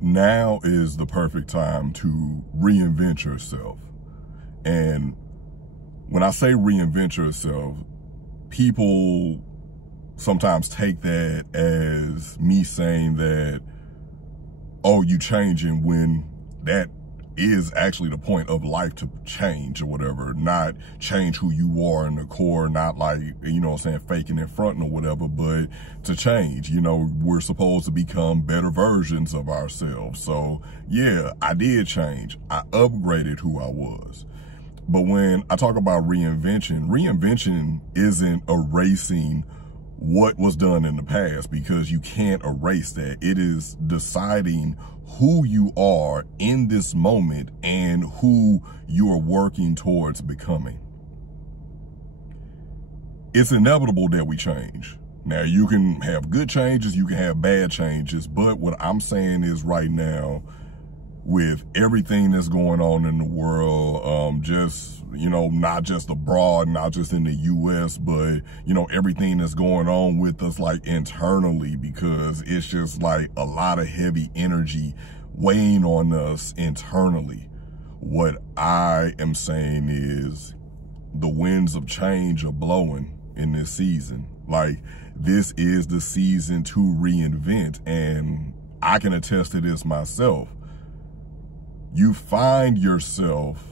Now is the perfect time to reinvent yourself. And when I say reinvent yourself, people sometimes take that as me saying that, oh, you changing, when that is actually the point of life, to change or whatever, not change who you are in the core, not like, you know what I'm saying, faking and fronting or whatever, but to change. You know, we're supposed to become better versions of ourselves. So yeah, I did change. I upgraded who I was. But when I talk about reinvention isn't erasing what was done in the past, because you can't erase that. It is deciding who you are in this moment and who you are working towards becoming. It's inevitable that we change. Now, you can have good changes, you can have bad changes, but what I'm saying is right now, with everything that's going on in the world, just, you know, not just abroad, not just in the US, but, you know, everything that's going on with us, like internally, because it's just like a lot of heavy energy weighing on us internally. What I am saying is the winds of change are blowing in this season. Like, this is the season to reinvent, and I can attest to this myself. You find yourself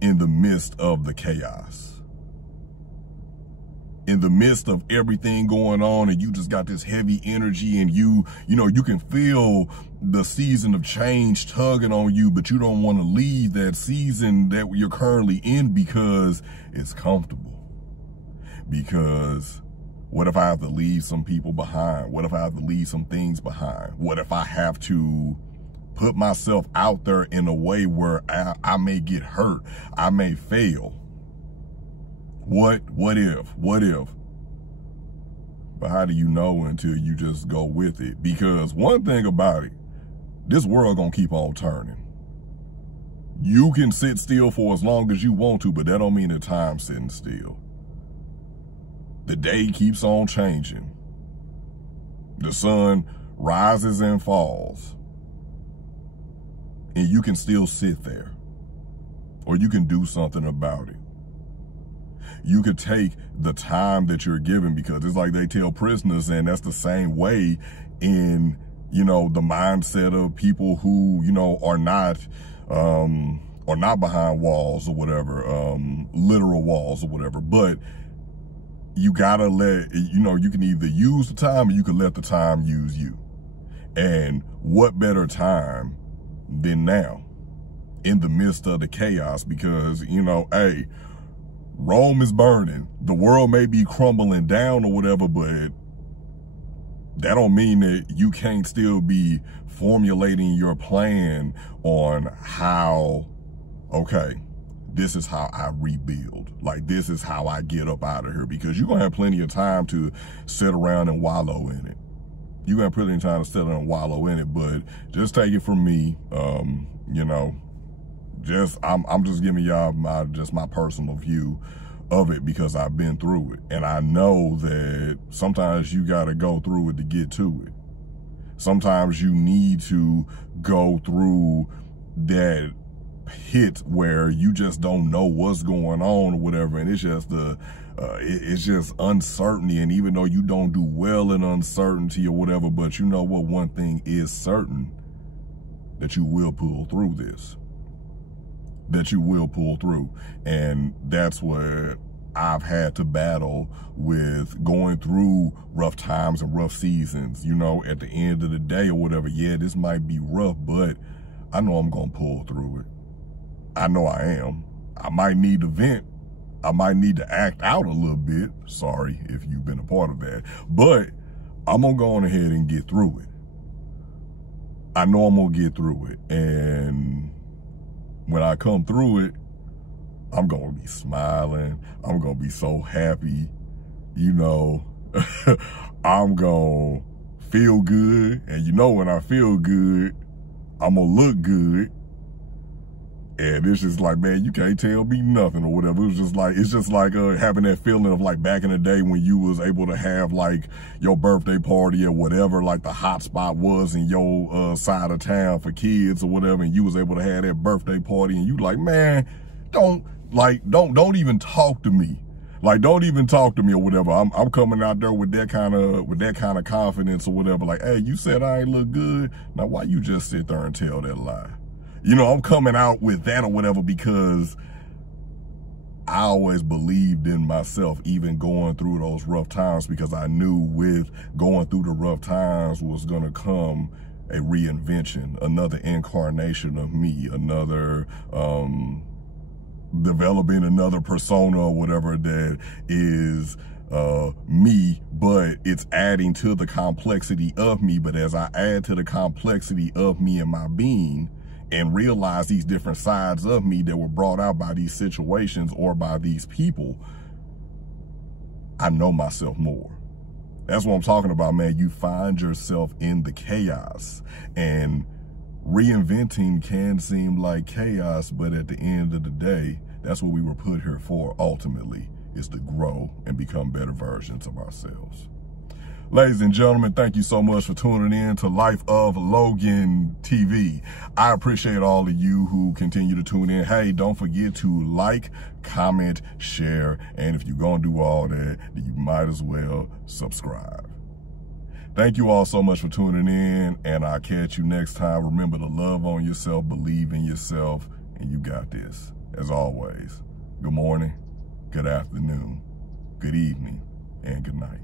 in the midst of the chaos, in the midst of everything going on, and you just got this heavy energy, and you know, you can feel the season of change tugging on you, but you don't want to leave that season that you're currently in because it's comfortable. Because what if I have to leave some people behind? What if I have to leave some things behind? What if I have to put myself out there in a way where I may get hurt, I may fail? What if? But how do you know until you just go with it? Because one thing about it, this world gonna keep on turning. You can sit still for as long as you want to, but that don't mean the time's sitting still. The day keeps on changing. The sun rises and falls. And you can still sit there, or you can do something about it. You could take the time that you're given, because it's like they tell prisoners, and that's the same way in, you know, the mindset of people who, you know, are not behind walls or whatever, literal walls or whatever. But you gotta let, you know, you can either use the time or you can let the time use you. And what better time than now, in the midst of the chaos? Because, you know, hey, Rome is burning. The world may be crumbling down or whatever, but that don't mean that you can't still be formulating your plan on how, okay, this is how I rebuild. Like, this is how I get up out of here, because you're gonna have plenty of time to sit around and wallow in it. You got plenty of time to sit and wallow in it, but just take it from me. You know, I'm just giving y'all my personal view of it, because I've been through it, and I know that sometimes you got to go through it to get to it. Sometimes you need to go through that pit where you just don't know what's going on or whatever, and it's just it's just uncertainty. And even though you don't do well in uncertainty or whatever, but you know what, one thing is certain, that you will pull through this, that you will pull through. And that's where I've had to battle with going through rough times and rough seasons. You know, at the end of the day or whatever, yeah, this might be rough, but I know I'm gonna pull through it. I know I am. I might need to vent. I might need to act out a little bit. Sorry if you've been a part of that. But I'm going to go on ahead and get through it. I know I'm going to get through it. And when I come through it, I'm going to be smiling. I'm going to be so happy. You know, I'm going to feel good. And you know, when I feel good, I'm going to look good. And it's just like, man, you can't tell me nothing or whatever. It's just like having that feeling of like back in the day when you was able to have like your birthday party or whatever, like the hot spot was in your side of town for kids or whatever, and you was able to have that birthday party, and you like, man, don't even talk to me. Like, don't even talk to me or whatever. I'm coming out there with that kind of confidence or whatever. Like, hey, you said I ain't look good. Now, why you just sit there and tell that lie? You know, I'm coming out with that or whatever because I always believed in myself, even going through those rough times, because I knew with going through the rough times was going to come a reinvention, another incarnation of me, another, developing another persona or whatever that is me, but it's adding to the complexity of me. But as I add to the complexity of me and my being and realize these different sides of me that were brought out by these situations or by these people, I know myself more. That's what I'm talking about, man. You find yourself in the chaos, and reinventing can seem like chaos, but at the end of the day, that's what we were put here for ultimately, is to grow and become better versions of ourselves. Ladies and gentlemen, thank you so much for tuning in to Life of Logan TV. I appreciate all of you who continue to tune in. Hey, don't forget to like, comment, share, and if you're going to do all that, then you might as well subscribe. Thank you all so much for tuning in, and I'll catch you next time. Remember to love on yourself, believe in yourself, and you got this. As always, good morning, good afternoon, good evening, and good night.